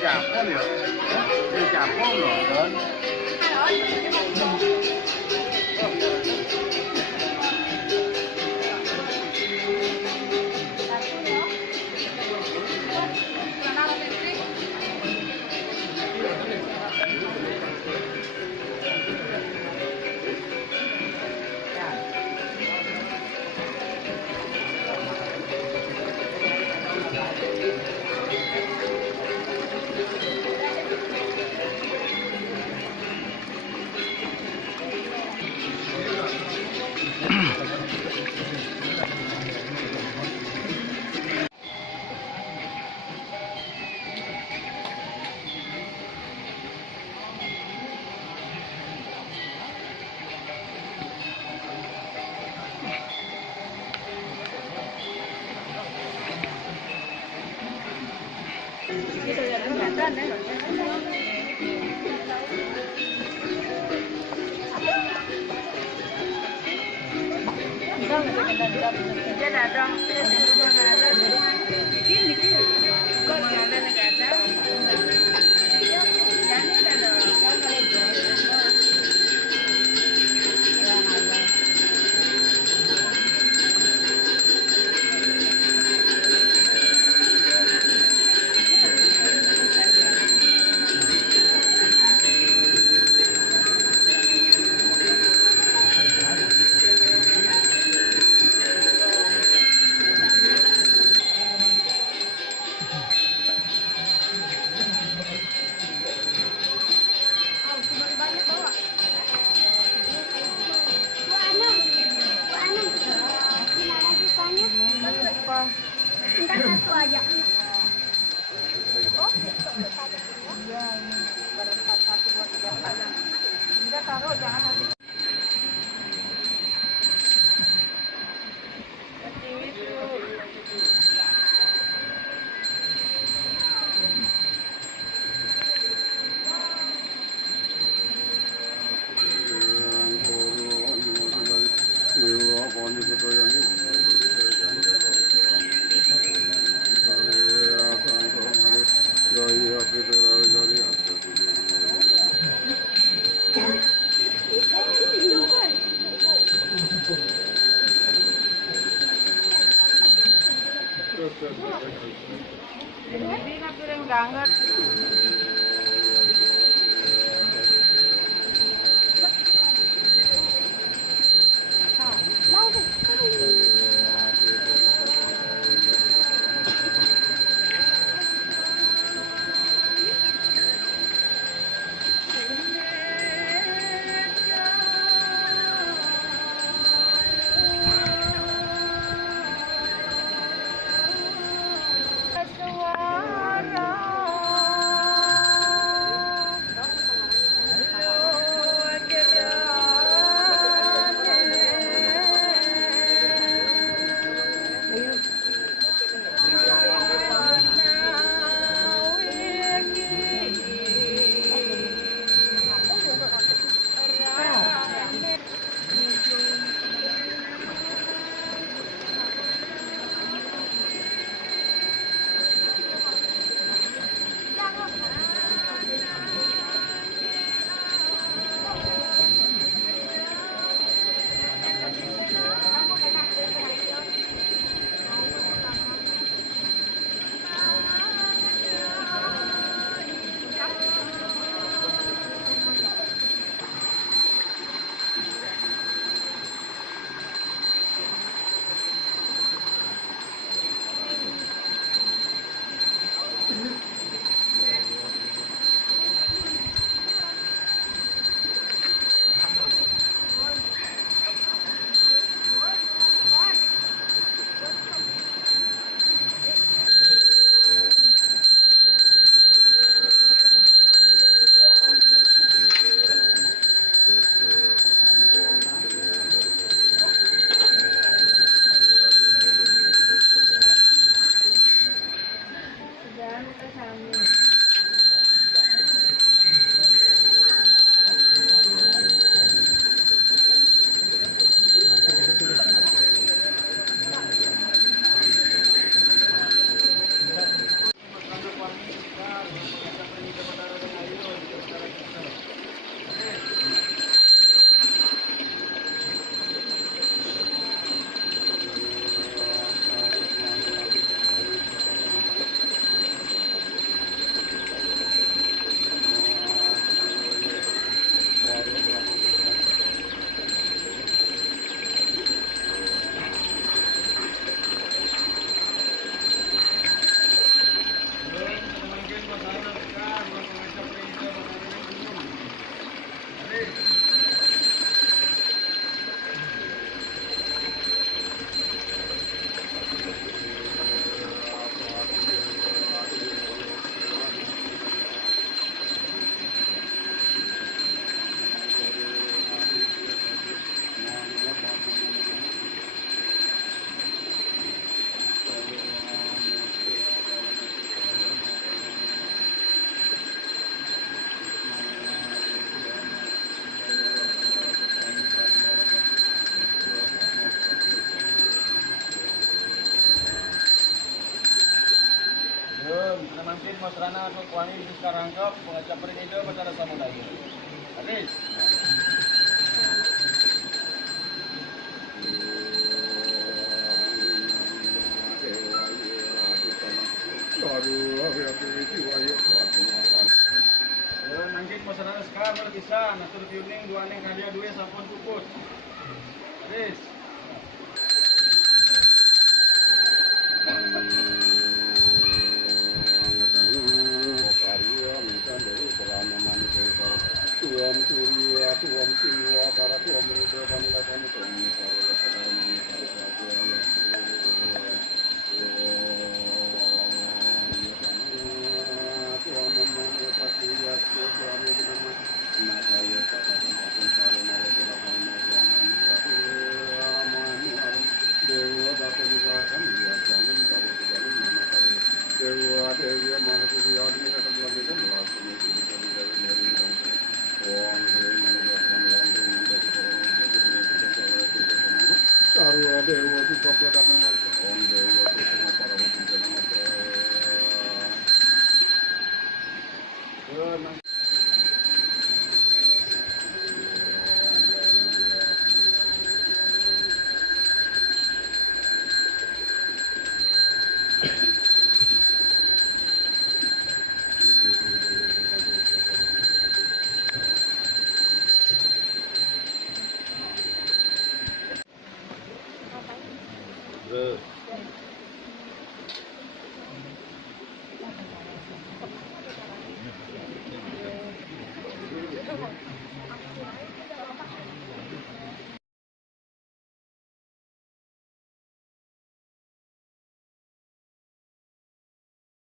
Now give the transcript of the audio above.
假泡了，有假泡了。Entar satu aja. Oh, iya ini baru 4, 1, 2, 3, 4. Enggak taruh jangan habis. Nanti Mas Rana atau Kuani itu sekarang ke pengacap itu pada sama lagi. Habis. Nanti Mas Rana sekarang bisa natur tuning dua neng kadia dua sampun puput. Habis. Tuam turia, tuam tiwa, para tuam ruda, panila kami tuam sarwa pada mani para sahaja. Tuam mama pasiya, tuam nama, nakaya kata tempat salu nawa pada kami tuam mani amani arum. Dewa dapat juga kami ya jalan tahu jalan mana tahu. Dewa dewa mana tu dia ada ni kata belum itu melakukan itu dari Om Dewa Dewa